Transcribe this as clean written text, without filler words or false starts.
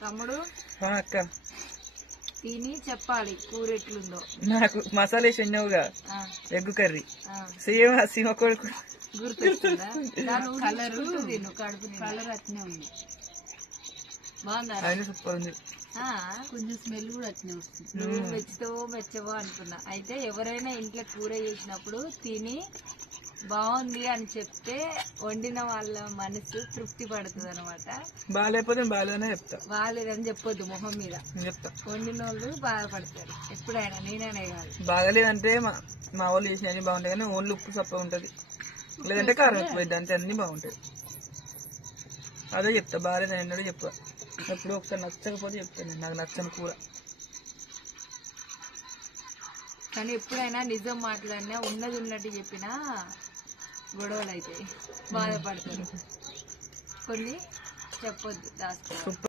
తమ్ముడు అక్క తిని చెప్పాలి కూర ఎట్లుందో. నాకు మసాలా వేసి వండావుగా ఎగ్ కర్రీ సేమ్ సీమ కొడుకు గుర్తొస్తుందా? కలర్ తిను కడుపు కలర్ అట్నే ఉంది. బాగుందా? సూపర్ ఉంది. కొంచెం స్మెల్ కూడా అట్నే వస్తుంది. నువ్వు మెచ్చవో అనుకున్నా. అయితే ఎవరైనా ఇంట్లో కూర చేసినప్పుడు తిని బాగుంది అని చెప్తే వండిన వాళ్ళ మనసు తృప్తి పడుతుంది అనమాట. బాగాలేకపోతే బాగాలేనే చెప్తా. బాగాలేదని చెప్పొద్దు మొహం మీద చెప్తా. వండిన వాళ్ళు బాధపడతారు ఎప్పుడైనా, నేననే కాదు. బాగాలేదంటే మా వాళ్ళు చేసిన అన్ని బాగుంటాయి కానీ ఓన్లీ ఉప్పు సప్పగా ఉంటది, లేదంటే కారం ఎక్కువ అంతే, అన్ని బాగుంటాయి. అదే చెప్తా. బాగాలేదని ఎన్నడూ చెప్పా. ఎప్పుడో ఒకసారి నచ్చకపోతే చెప్తాను, నాకు నచ్చని కూర. కానీ ఎప్పుడైనా నిజం మాట్లాడినా ఉన్నది ఉన్నట్టు చెప్పినా గొడవలు అవుతాయి, బాధపడతారు. కొన్ని చెప్పొద్దు, దాచుకోవాలి.